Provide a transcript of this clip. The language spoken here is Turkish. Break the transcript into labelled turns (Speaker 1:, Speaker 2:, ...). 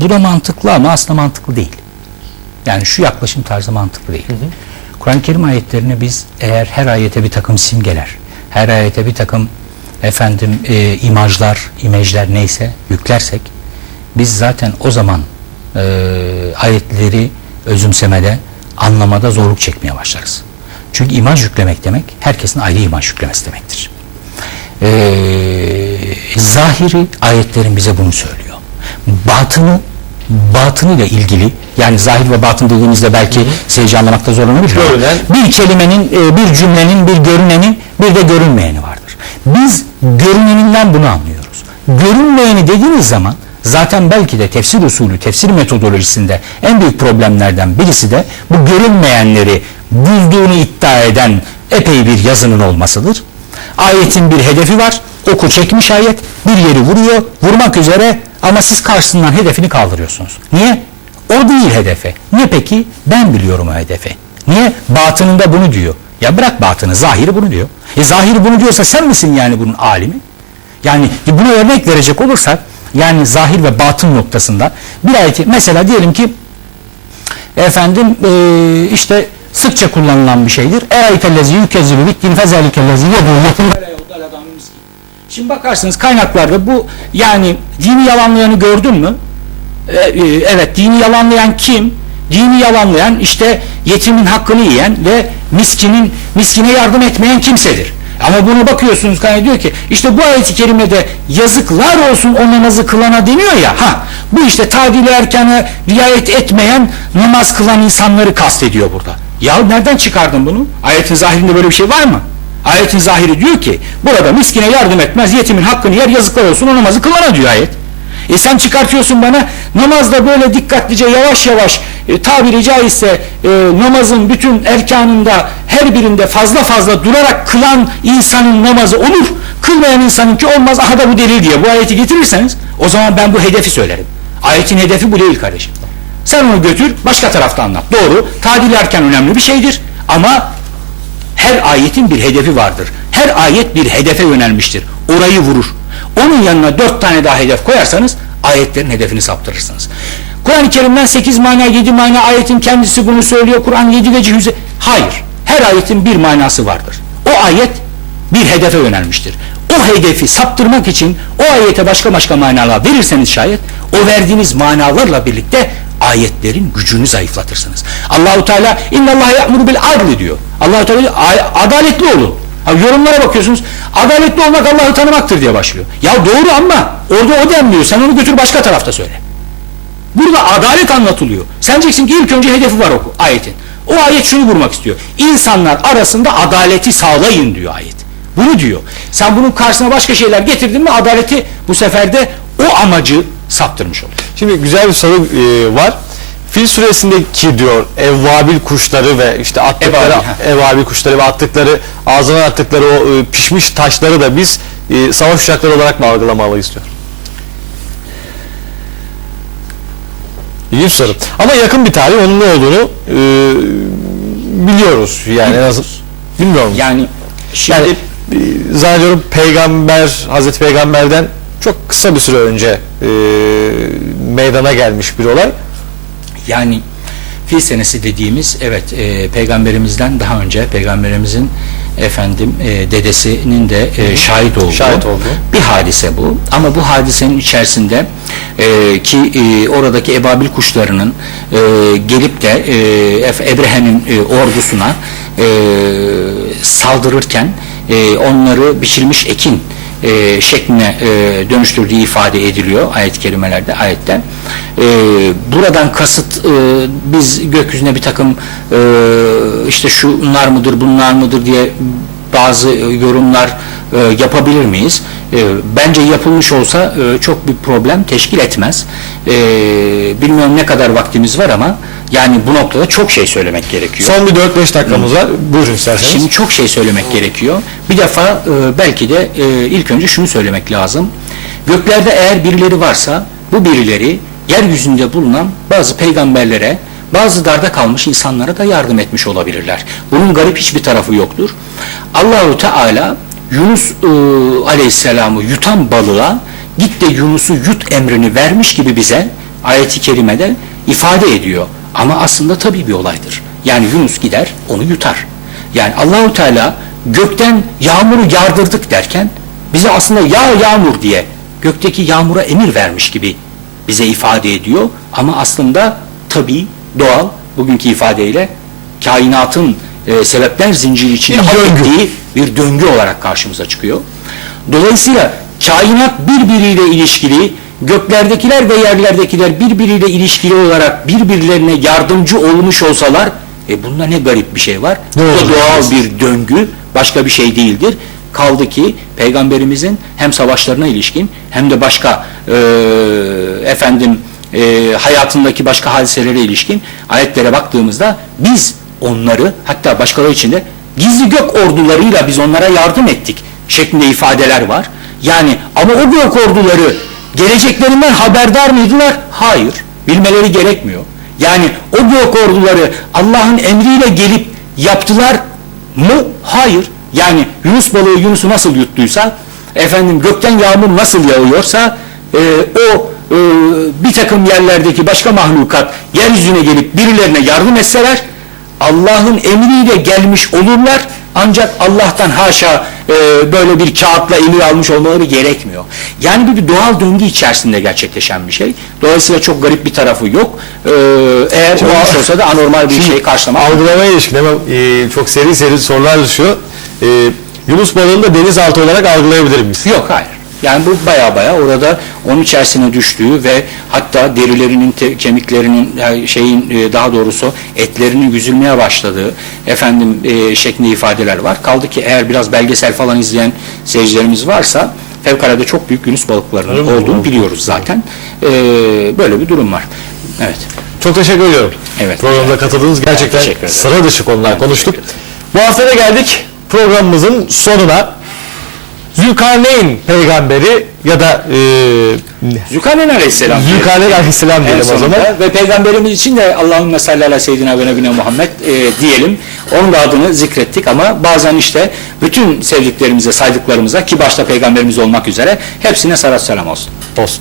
Speaker 1: Bu da mantıklı ama aslında mantıklı değil. Yani şu yaklaşım tarzı mantıklı değil. Kur'an-ı Kerim ayetlerini biz eğer her ayete bir takım simgeler, her ayete bir takım efendim e, imajlar, imajlar neyse yüklersek biz zaten o zaman e, ayetleri özümsemede, anlamada zorluk çekmeye başlarız. Çünkü imaj yüklemek demek herkesin ayrı imaj yüklemesi demektir. Ee, zahiri ayetlerin bize bunu söylüyor. Batını batınıyla ilgili yani zahir ve batın dediğimizde belki seyirci anlamakta zorlanabilir.
Speaker 2: Görünen.
Speaker 1: Bir kelimenin, e, bir cümlenin, bir görüneni, bir de görünmeyeni vardır. Biz görüneninden bunu anlıyoruz. Görünmeyeni dediğiniz zaman zaten belki de tefsir usulü, tefsir metodolojisinde en büyük problemlerden birisi de bu görünmeyenleri bulduğunu iddia eden epey bir yazının olmasıdır. Ayetin bir hedefi var. Oku çekmiş ayet. Bir yeri vuruyor. Vurmak üzere ama siz karşısından hedefini kaldırıyorsunuz. Niye? O değil hedefe. Ne peki? Ben biliyorum o hedefi. Niye? Batınında bunu diyor. Ya bırak batını. Zahiri bunu diyor. E zahiri bunu diyorsa sen misin yani bunun alimi? Yani buna örnek verecek olursak yani zahir ve batın noktasında bir ayeti mesela diyelim ki efendim e, işte sıkça kullanılan bir şeydir. Eaytellezi yükezzibi bittin fezelikellezi yedu yetin Şimdi bakarsınız kaynaklarda bu yani dini yalanlayanı gördün mü? E, e, evet dini yalanlayan kim? Dini yalanlayan işte yetimin hakkını yiyen ve miskinin miskine yardım etmeyen kimsedir. Ama bunu bakıyorsunuz kaynak diyor ki işte bu ayeti kerimede yazıklar olsun o namazı kılana deniyor ya ha bu işte tadil erkana riayet etmeyen namaz kılan insanları kastediyor burada. Ya nereden çıkardın bunu? Ayetin zahirinde böyle bir şey var mı? Ayetin zahiri diyor ki burada miskine yardım etmez yetimin hakkını yer yazıklar olsun o namazı kılana diyor ayet. E sen çıkartıyorsun bana namazda böyle dikkatlice yavaş yavaş e, tabiri caizse e, namazın bütün erkanında her birinde fazla fazla durarak kılan insanın namazı olur. Kılmayan insanınki olmaz. Aha da bu delil diye bu ayeti getirirseniz o zaman ben bu hedefi söylerim. Ayetin hedefi bu değil kardeşim. Sen onu götür başka tarafta anlat. Doğru. Tadil erken önemli bir şeydir ama her ayetin bir hedefi vardır. Her ayet bir hedefe yönelmiştir. Orayı vurur. Onun yanına dört tane daha hedef koyarsanız ayetlerin hedefini saptırırsınız. Kur'an-ı Kerim'den sekiz mana, yedi mana ayetin kendisi bunu söylüyor. Kur'an yedi ve cihüze. Hayır. Her ayetin bir manası vardır. O ayet bir hedefe yönelmiştir. O hedefi saptırmak için o ayete başka başka manalar verirseniz şayet o verdiğiniz manalarla birlikte ayetlerin gücünü zayıflatırsınız. Allahu Teala innallaha ya'muru bil adli diyor. Allahu Teala diyor, "Ay- adaletli olun. Ha, yorumlara bakıyorsunuz. Adaletli olmak Allah'ı tanımaktır diye başlıyor. Ya doğru ama orada o denmiyor. Sen onu götür başka tarafta söyle. Burada adalet anlatılıyor. Sen ki ilk önce hedefi var oku ayetin. O ayet şunu vurmak istiyor. İnsanlar arasında adaleti sağlayın diyor ayet. Bunu diyor. Sen bunun karşısına başka şeyler getirdin mi adaleti bu sefer de o amacı saptırmış oluyor.
Speaker 2: Şimdi güzel bir soru e, var. Fil suresindeki diyor evvabil kuşları ve işte attıkları
Speaker 1: Ebabil, ha.
Speaker 2: evabil kuşları ve attıkları ağzına attıkları o e, pişmiş taşları da biz e, savaş uçakları olarak mı algılamalıyız diyor. İlginç soru. Ama yakın bir tarih onun ne olduğunu e, biliyoruz. Yani en azından bilmiyorum.
Speaker 1: Yani şimdi
Speaker 2: Yani e, zannediyorum peygamber, Hazreti Peygamber'den çok kısa bir süre önce e, meydana gelmiş bir olay.
Speaker 1: Yani fil senesi dediğimiz evet e, peygamberimizden daha önce peygamberimizin efendim e, dedesinin de e, şahit olduğu
Speaker 2: Şahit olduğu.
Speaker 1: bir hadise bu. Ama bu hadisenin içerisinde e, ki e, oradaki ebabil kuşlarının e, gelip de e, Ebrehe'nin e, ordusuna e, saldırırken e, onları biçilmiş ekin e, şekline e, dönüştürdüğü ifade ediliyor ayet-i kerimelerde ayetten. E, buradan kasıt e, biz gökyüzüne bir takım e, işte şunlar mıdır bunlar mıdır diye bazı e, yorumlar e, yapabilir miyiz? E, bence yapılmış olsa e, çok bir problem teşkil etmez. E, bilmiyorum ne kadar vaktimiz var ama yani bu noktada çok şey söylemek gerekiyor.
Speaker 2: Son bir 4-5 dakikamız var. Buyurun isterseniz.
Speaker 1: Şimdi çok şey söylemek gerekiyor. Bir defa e, belki de e, ilk önce şunu söylemek lazım. Göklerde eğer birileri varsa bu birileri yeryüzünde bulunan bazı peygamberlere, bazı darda kalmış insanlara da yardım etmiş olabilirler. Bunun garip hiçbir tarafı yoktur. Allahu Teala Yunus e, Aleyhisselam'ı yutan balığa git de Yunus'u yut emrini vermiş gibi bize ayeti kerimede ifade ediyor. Ama aslında tabii bir olaydır. Yani Yunus gider onu yutar. Yani Allahu Teala gökten yağmuru yağdırdık derken bize aslında yağ yağmur diye gökteki yağmura emir vermiş gibi bize ifade ediyor. Ama aslında tabii doğal bugünkü ifadeyle kainatın e, sebepler zinciri içinde
Speaker 2: Bir
Speaker 1: hak
Speaker 2: döngü.
Speaker 1: ettiği bir döngü olarak karşımıza çıkıyor. Dolayısıyla kainat birbiriyle ilişkili, göklerdekiler ve yerlerdekiler birbiriyle ilişkili olarak birbirlerine yardımcı olmuş olsalar, e bunda ne garip bir şey var.
Speaker 2: Ne
Speaker 1: Bu da doğal bir döngü, başka bir şey değildir. Kaldı ki peygamberimizin hem savaşlarına ilişkin hem de başka e, efendim e, hayatındaki başka hadiselere ilişkin ayetlere baktığımızda biz onları hatta başkaları için de gizli gök ordularıyla biz onlara yardım ettik şeklinde ifadeler var. Yani ama o gök orduları geleceklerinden haberdar mıydılar? Hayır. Bilmeleri gerekmiyor. Yani o gök orduları Allah'ın emriyle gelip yaptılar mı? Hayır. Yani Yunus balığı Yunus'u nasıl yuttuysa, efendim gökten yağmur nasıl yağıyorsa, e, o e, bir takım yerlerdeki başka mahlukat yeryüzüne gelip birilerine yardım etseler, Allah'ın emriyle gelmiş olurlar. Ancak Allah'tan haşa e, böyle bir kağıtla emir almış olmaları gerekmiyor. Yani bu bir doğal döngü içerisinde gerçekleşen bir şey. Dolayısıyla çok garip bir tarafı yok. E, eğer
Speaker 2: Şimdi
Speaker 1: olmuş olsa da anormal bir şey karşılamak.
Speaker 2: Algılamaya ilişkin hemen e, çok seri seri sorular düşüyor. E, Yunus balığını da denizaltı olarak algılayabilir miyiz?
Speaker 1: Yok hayır. Yani bu baya baya orada onun içerisine düştüğü ve hatta derilerinin, te- kemiklerinin, yani şeyin e, daha doğrusu etlerinin yüzülmeye başladığı efendim e, şeklinde ifadeler var. Kaldı ki eğer biraz belgesel falan izleyen seyircilerimiz varsa fevkalade çok büyük yunus balıklarının
Speaker 2: Öyle mi?
Speaker 1: olduğunu biliyoruz zaten. E, böyle bir durum var. Evet.
Speaker 2: Çok teşekkür ediyorum.
Speaker 1: Evet.
Speaker 2: Programda katıldığınız gerçekten sıra dışı konular konuştuk. Bu hafta da geldik programımızın sonuna. Zülkarneyn peygamberi ya da e,
Speaker 1: Zülkarneyn Aleyhisselam.
Speaker 2: Zülkarneyn aleyhisselam diyelim o zaman.
Speaker 1: ve peygamberimiz için de Allahümme salli ala seyyidina ve nebine Muhammed e, diyelim. Onun da adını zikrettik ama bazen işte bütün sevdiklerimize, saydıklarımıza ki başta peygamberimiz olmak üzere hepsine salat selam olsun.
Speaker 2: Olsun.